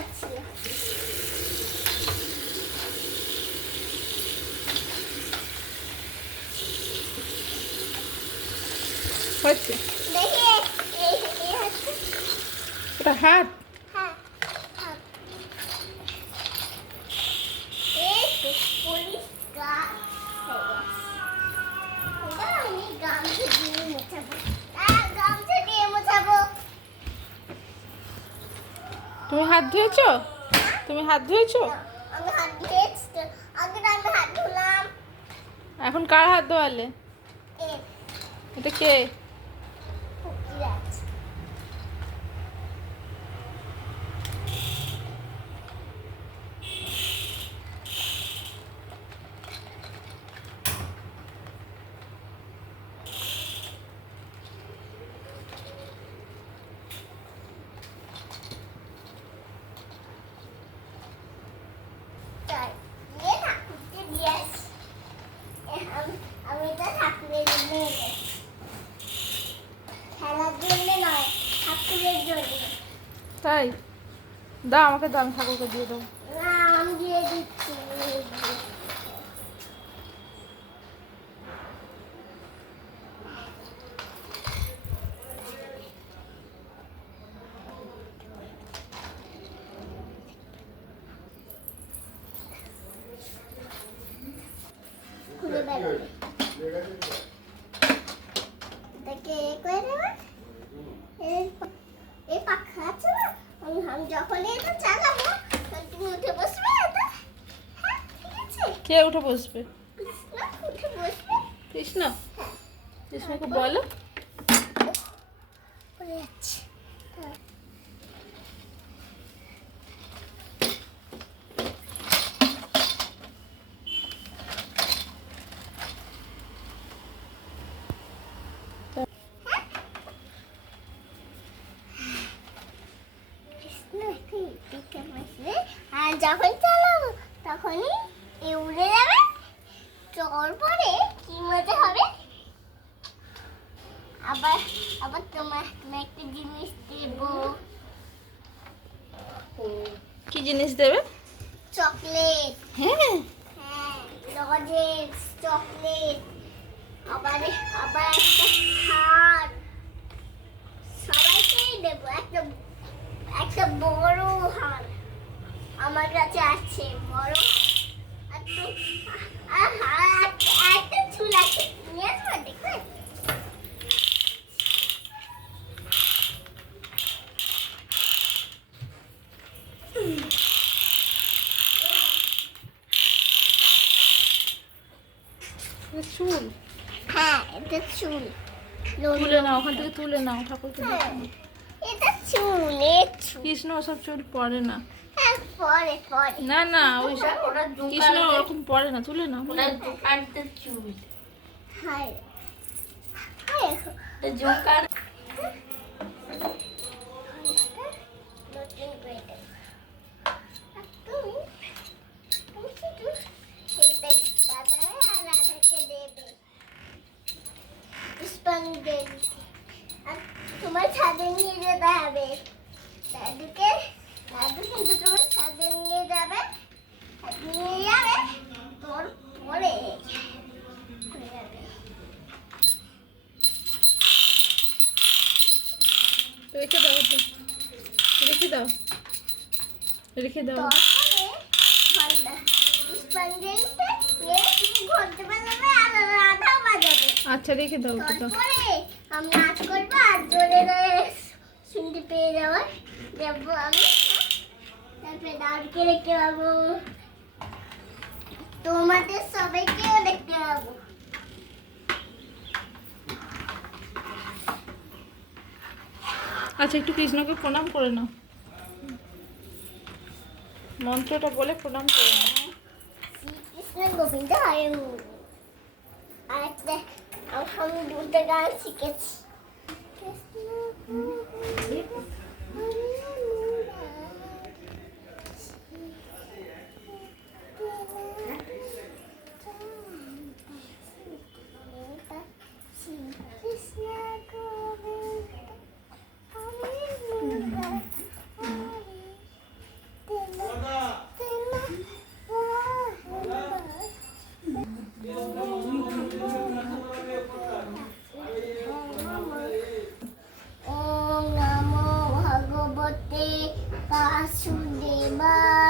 পাচ্ছি না। হচ্ছে দেখি এই হচ্ছে। ওটা হাত। হ্যাঁ, হাত। এই তো পরিষ্কার হয়ে গেছে। এবার আমি গামছা দিয়ে মোছাবো। গামছা দিয়ে মোছাবো। তুমি হাত ধুয়েছো? তুমি হাত ধুয়েছো? না, আমি হাত ধুয়েছি তো। আগে তো আমি হাত ধুলাম। এখন কার হাত ধোয়ালে? এই এটা কে? ফুকিয়ে আছে। তাই দিয়ে ঠাকুরকে দিয়ে আসি। আমি তো ঠাকুরের জন্য এনেছি। খেলার জন্য নয়, ঠাকুরের জন্য। তাই দাও, আমাকে দাও, আমি ঠাকুরকে দিয়ে দেবো। না, আমি দিয়ে দিচ্ছি। খুলে বেরোবে। এটাকে এ করে দেবে। এই পাখা আছে না, আমি যখনই এটা চালাবো তখন তুমি উঠে বসবে এটা। হ্যাঁ, ঠিক আছে। কে উঠে বসবে? কৃষ্ণ উঠে বসবে। কৃষ্ণ? হ্যাঁ, কৃষ্ণকে বলো। পড়ে যাচ্ছে। হ্যাঁ। কৃষ্ণ একটু এদিকে বসবে। আর যখন চালাবো তখনই এ উড়ে যাবে। চড় পরে কি মজা হবে। আবার আবার তোমার একটা জিনিস দেবো। কি জিনিস দেবে? চকলেট। হ্যাঁ। হ্যাঁ, লজেন্স, চকলেট। আবার আবার একটা হার। সবাইকেই দেবো একটা একটা বড় হার। আমার কাছে আছে বড় হার। আর তো আর হার একটা চুল আছে। নিয়ে আসবো, দেখবে? এটা চুল। হ্যাঁ, এটা চুল। তুলে নাও, ওখান থেকে তুলে নাও, ঠাকুরকে দিয়ে হ্যাঁ, দাও। এটা চুল, এর চুল। কৃষ্ণ ওসব চুল পরে না। হ্যাঁ, পরে পরে। না না, ওই কৃষ্ণ ওরকম পরে না, তুলে নাও। দোকানতে চুল হায় হায়। জোকার নতুন করে দেবো। আর তুমি তুমি শুধু এইটাই বাজারে আর রাধাকে দেবে পুষ্পাঞ্জলি। আর তোমার ছাদে নিয়ে যেতে হবে। দাদু কিন্তু তোমার ছাদে নিয়ে যাবে। আর নিয়ে যাবে তোর পরে হয়ে যাবে। রেখে দাও ওটা। রেখে দাও, রেখে দাও। তারপরে ঘন্টা পুষ্পাঞ্জলিতে নিয়ে তুমি ঘন্টা বাজাবে আর রাধা বাজাবে। আচ্ছা রেখে দাও ওটা তো। তারপরে আমি নাচ করবো আর জোরে জোরে শুনতে পেয়ে যাবো আমি। তারপরে দাদুকে দেখতে পাবো, তোমাদের সবাইকেও দেখতে পাবো। আচ্ছা একটু কৃষ্ণকে প্রণাম করে নাও, মন্ত্রটা বলে প্রণাম করে নাও। শ্রীকৃষ্ণ গোবিন্দ হরে। আর একটা আমি দুটো গান শিখেছি। কৃষ্ণ গোবিন্দ হরে শ্রীকৃষ্ণ গোবিন্দ হরে হরে বাই।